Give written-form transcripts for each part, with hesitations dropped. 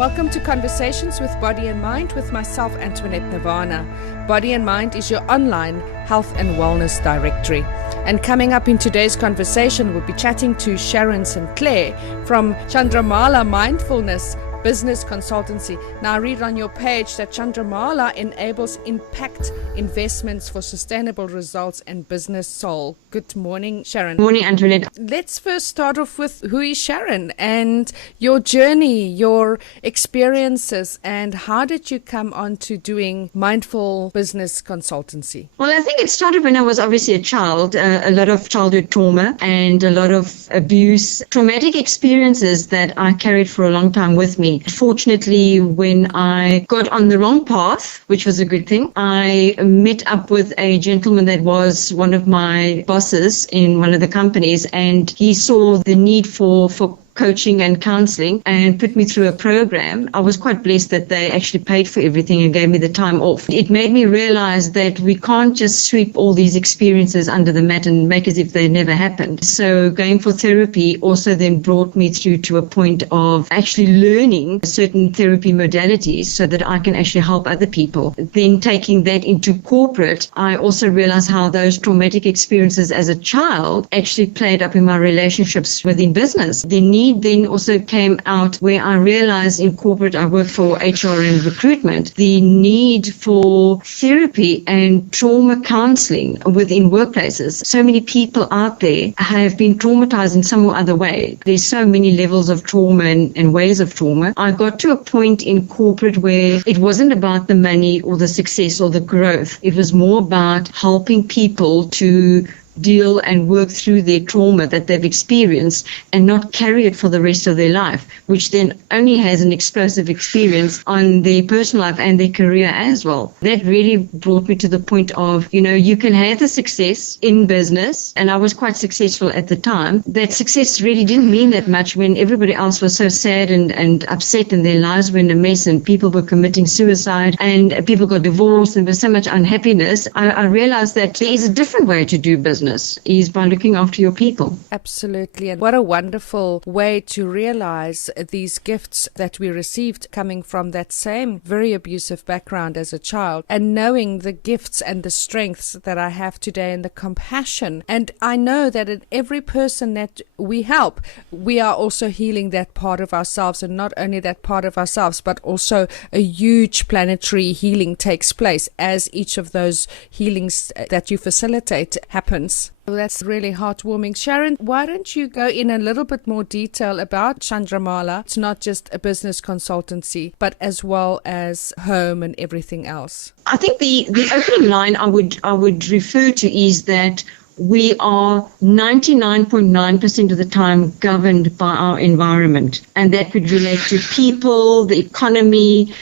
Welcome to Conversations with Body and Mind with myself, Antoinette Nirvana. Body and Mind is your online health and wellness directory. And coming up in today's conversation, we'll be chatting to Sharon Sinclair from Chandramala Mindfulness Business Consultancy. Now, I read on your page that Chandramala enables impact investments for sustainable results and business soul. Good morning, Sharon. Morning, Antoinette. Let's first start off with who is Sharon and your journey, your experiences, and how did you come on to doing mindful business consultancy? Well, I think it started when I was obviously a child, a lot of childhood trauma and a lot of abuse, traumatic experiences that I carried for a long time with me. Fortunately, when I got on the wrong path, which was a good thing, I met up with a gentleman that was one of my bosses in one of the companies, and he saw the need for coaching and counseling and put me through a program. I was quite blessed that they actually paid for everything and gave me the time off. It made me realize that we can't just sweep all these experiences under the mat and make as if they never happened. So going for therapy also then brought me through to a point of actually learning certain therapy modalities so that I can actually help other people. Then taking that into corporate, I also realized how those traumatic experiences as a child actually played up in my relationships within business. The need then also came out where I realized in corporate, I work for HR and recruitment, the need for therapy and trauma counseling within workplaces. So many people out there have been traumatized in some or other way. There's so many levels of trauma and ways of trauma. I got to a point in corporate where it wasn't about the money or the success or the growth. It was more about helping people to deal and work through their trauma that they've experienced and not carry it for the rest of their life, which then only has an explosive experience on their personal life and their career as well. That really brought me to the point of, you can have the success in business, and I was quite successful at the time. That success really didn't mean that much when everybody else was so sad and upset and their lives were in a mess and people were committing suicide and people got divorced and there was so much unhappiness. I realized that there is a different way to do business. Is by looking after your people. Absolutely. And what a wonderful way to realize these gifts that we received coming from that same very abusive background as a child, and knowing the gifts and the strengths that I have today and the compassion. And I know that in every person that we help, we are also healing that part of ourselves, and not only that part of ourselves, but also a huge planetary healing takes place as each of those healings that you facilitate happens. Well, that's really heartwarming. Sharon, why don't you go in a little bit more detail about Chandramala? It's not just a business consultancy, but as well as home and everything else. I think the opening line I would refer to is that we are 99.9% of the time governed by our environment, and that could relate to people, the economy,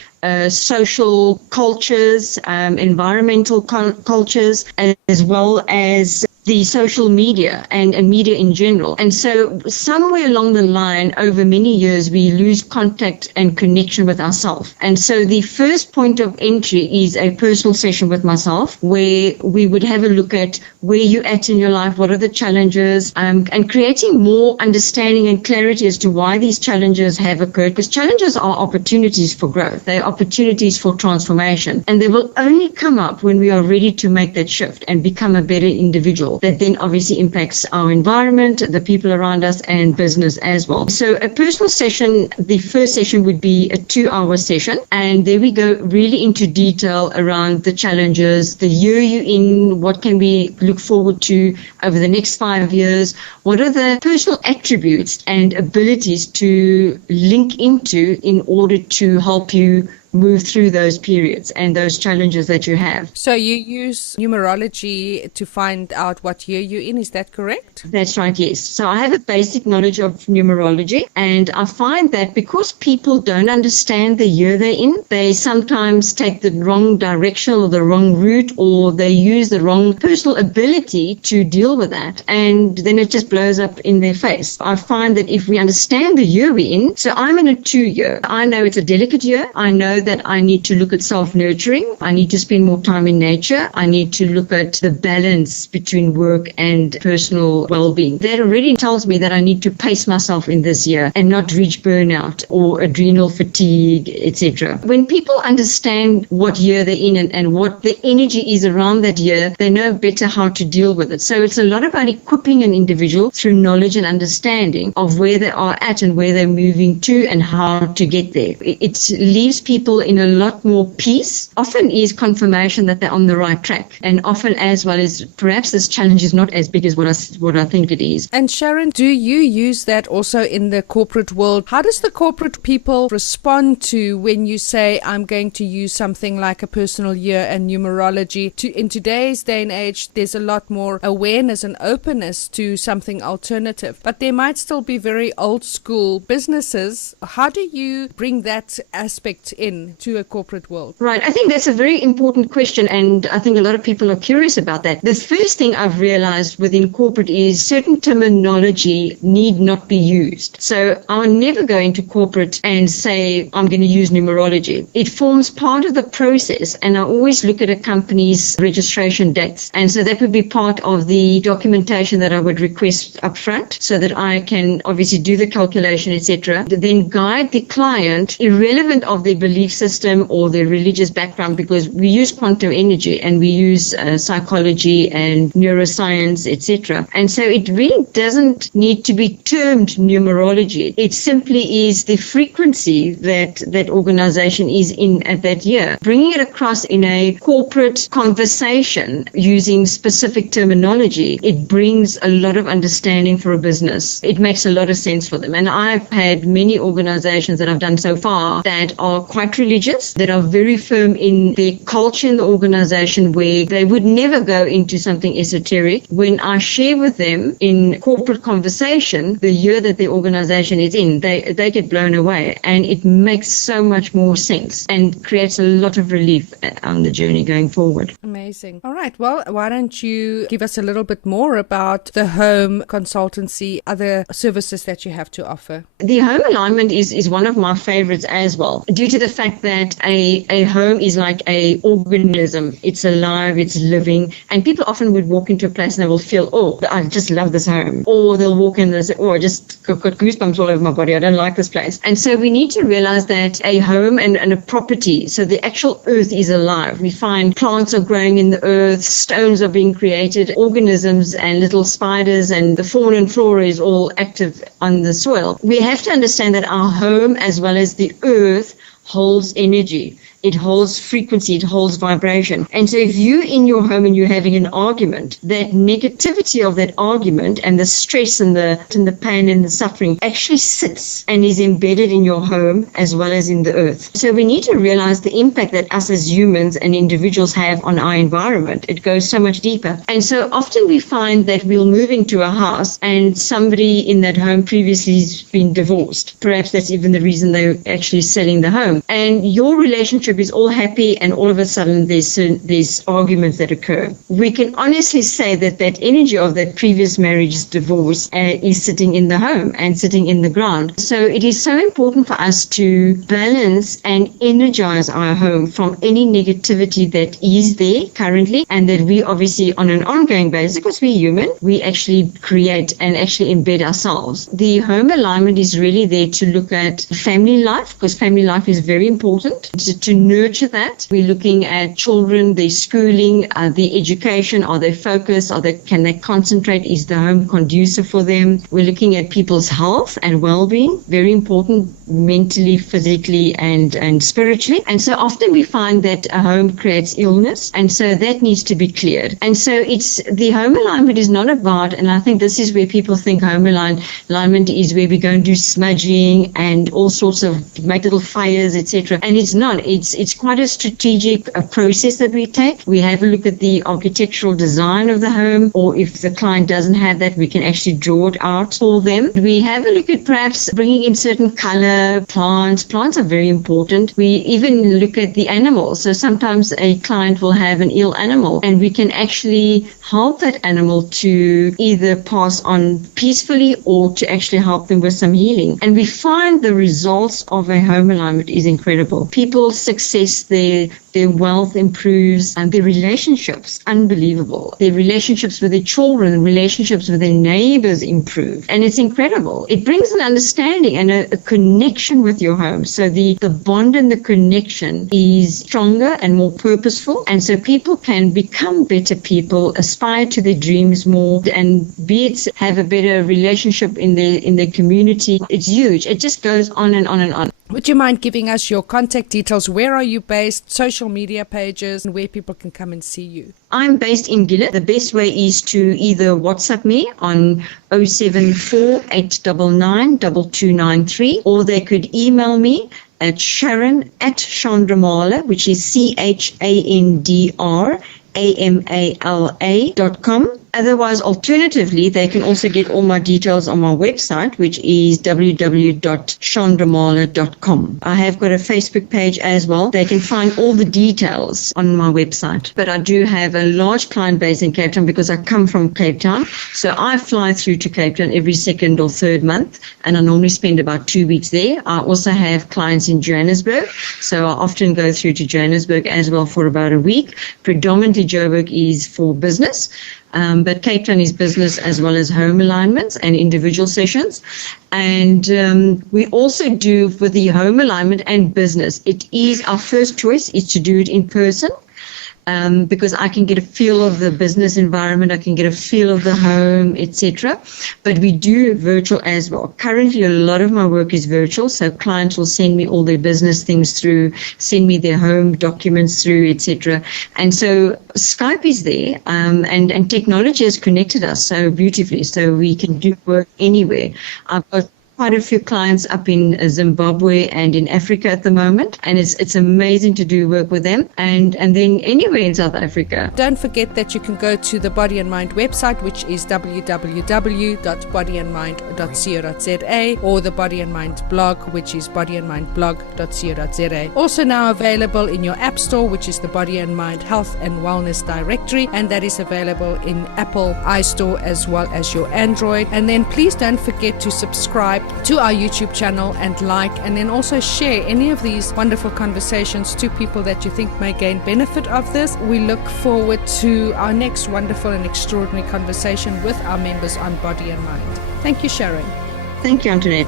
social cultures, environmental cultures, as well as the social media and media in general. And so somewhere along the line, over many years, we lose contact and connection with ourselves. And so the first point of entry is a personal session with myself, where we would have a look at where you're at in your life, what are the challenges, and creating more understanding and clarity as to why these challenges have occurred. Because challenges are opportunities for growth. They are opportunities for transformation. And they will only come up when we are ready to make that shift and become a better individual. That then obviously impacts our environment, the people around us, and business as well. So a personal session, the first session would be a 2-hour session. And there we go really into detail around the challenges, the year you're in, what can we look forward to over the next 5 years, what are the personal attributes and abilities to link into in order to help you move through those periods and those challenges that you have. So you use numerology to find out what year you're in, is that correct? That's right, yes. So I have a basic knowledge of numerology, and I find that because people don't understand the year they're in, they sometimes take the wrong direction or the wrong route, or they use the wrong personal ability to deal with that, and then it just blows up in their face. I find that if we understand the year we're in, so I'm in a 2 year, I know it's a delicate year, I know know that I need to look at self-nurturing. I need to spend more time in nature. I need to look at the balance between work and personal well-being. That already tells me that I need to pace myself in this year and not reach burnout or adrenal fatigue, etc. When people understand what year they're in and what the energy is around that year, they know better how to deal with it. So it's a lot about equipping an individual through knowledge and understanding of where they are at and where they're moving to and how to get there. It leaves people in a lot more peace. Often is confirmation that they're on the right track, and often as well as perhaps this challenge is not as big as what I think it is. And Sharon, do you use that also in the corporate world? How does the corporate people respond to when you say, I'm going to use something like a personal year and numerology? In today's day and age, there's a lot more awareness and openness to something alternative, but there might still be very old school businesses. How do you bring that aspect in to a corporate world? Right. I think that's a very important question, and I think a lot of people are curious about that. The first thing I've realized within corporate is certain terminology need not be used. So I'll never go into corporate and say, I'm going to use numerology. It forms part of the process, and I always look at a company's registration dates. And so that would be part of the documentation that I would request up front so that I can obviously do the calculation, etc. Then guide the client, irrelevant of their belief system or their religious background, because we use quantum energy and we use psychology and neuroscience, etc. And so it really doesn't need to be termed numerology. It simply is the frequency that organization is in at that year. Bringing it across in a corporate conversation using specific terminology, it brings a lot of understanding for a business. It makes a lot of sense for them. And I've had many organizations that I've done so far that are quite religious, that are very firm in their culture in the organization, where they would never go into something esoteric. When I share with them in corporate conversation the year that the organization is in, they get blown away, and it makes so much more sense and creates a lot of relief on the journey going forward. Amazing. All right. Well, why don't you give us a little bit more about the home consultancy, other services that you have to offer? The home alignment is one of my favorites as well, due to the fact that a home is like a organism. It's alive, it's living, and people often would walk into a place and they will feel, oh, I just love this home. Or they'll walk in and they'll say, oh, I just got goosebumps all over my body. I don't like this place. And so we need to realize that a home and a property, so the actual earth is alive. We find plants are growing in the earth, stones are being created, organisms and little spiders, and the fauna and flora is all active on the soil. We have to understand that our home, as well as the earth, holds energy. It holds frequency, it holds vibration. And so if you in your home and you're having an argument, that negativity of that argument and the stress and the pain and the suffering actually sits and is embedded in your home as well as in the earth. So we need to realize the impact that us as humans and individuals have on our environment. It goes so much deeper. And so often we find that we'll move into a house and somebody in that home previously has been divorced. Perhaps that's even the reason they're actually selling the home. And your relationship is all happy, and all of a sudden there's arguments that occur. We can honestly say that energy of that previous marriage's divorce is sitting in the home and sitting in the ground. So it is so important for us to balance and energize our home from any negativity that is there currently, and that we obviously on an ongoing basis, because we're human, we actually create and actually embed ourselves. The home alignment is really there to look at family life, because family life is very important, to nurture that. We're looking at children, their schooling, their education. Are they focused? Can they concentrate? Is the home conducive for them? We're looking at people's health and well-being, very important, mentally, physically, and spiritually. And so often we find that a home creates illness, and so that needs to be cleared. And so it's the home alignment is not about, and I think this is where people think home alignment is where we go and do smudging and all sorts of make little fires, etc. And it's not. It's quite a strategic process that we take. We have a look at the architectural design of the home, or if the client doesn't have that, we can actually draw it out for them. We have a look at perhaps bringing in certain color, plants. Plants are very important. We even look at the animals. So sometimes a client will have an ill animal, and we can actually help that animal to either pass on peacefully or to actually help them with some healing. And we find the results of a home alignment is incredible. People's success, their wealth improves, and their relationships, unbelievable. Their relationships with their children, relationships with their neighbors improve. And it's incredible. It brings an understanding and a connection with your home. So the bond and the connection is stronger and more purposeful. And so people can become better people, aspire to their dreams more, and have a better relationship in their community. It's huge. It just goes on and on and on. Would you mind giving us your contact details? Where are you based, social media pages, and where people can come and see you? I'm based in Gillett. The best way is to either WhatsApp me on 074-899-2293, or they could email me at Sharon@Chandramala, which is CHANDRAMALA.com. Otherwise, alternatively, they can also get all my details on my website, which is www.chandramala.com. I have got a Facebook page as well. They can find all the details on my website. But I do have a large client base in Cape Town because I come from Cape Town. So I fly through to Cape Town every second or third month, and I normally spend about 2 weeks there. I also have clients in Johannesburg, so I often go through to Johannesburg as well for about a week. Predominantly Joburg is for business. But Cape Town is business as well as home alignments and individual sessions. And we also do for the home alignment and business. It is our first choice is to do it in person. Because I can get a feel of the business environment, I can get a feel of the home, etc. But we do virtual as well. Currently, a lot of my work is virtual, so clients will send me all their business things through, send me their home documents through, etc. And so Skype is there, and technology has connected us so beautifully, so we can do work anywhere. I've got quite a few clients up in Zimbabwe and in Africa at the moment, and it's amazing to do work with them, and then anywhere in South Africa. Don't forget that you can go to the Body and Mind website, which is www.bodyandmind.co.za, or the Body and Mind blog, which is bodyandmindblog.co.za. Also now available in your app store, which is the Body and Mind Health and Wellness Directory, and that is available in Apple iStore as well as your Android. And then please don't forget to subscribe to our YouTube channel and like, and then also share any of these wonderful conversations to people that you think may gain benefit of this. We look forward to our next wonderful and extraordinary conversation with our members on Body and Mind. Thank you, Sharon. Thank you, Antoinette.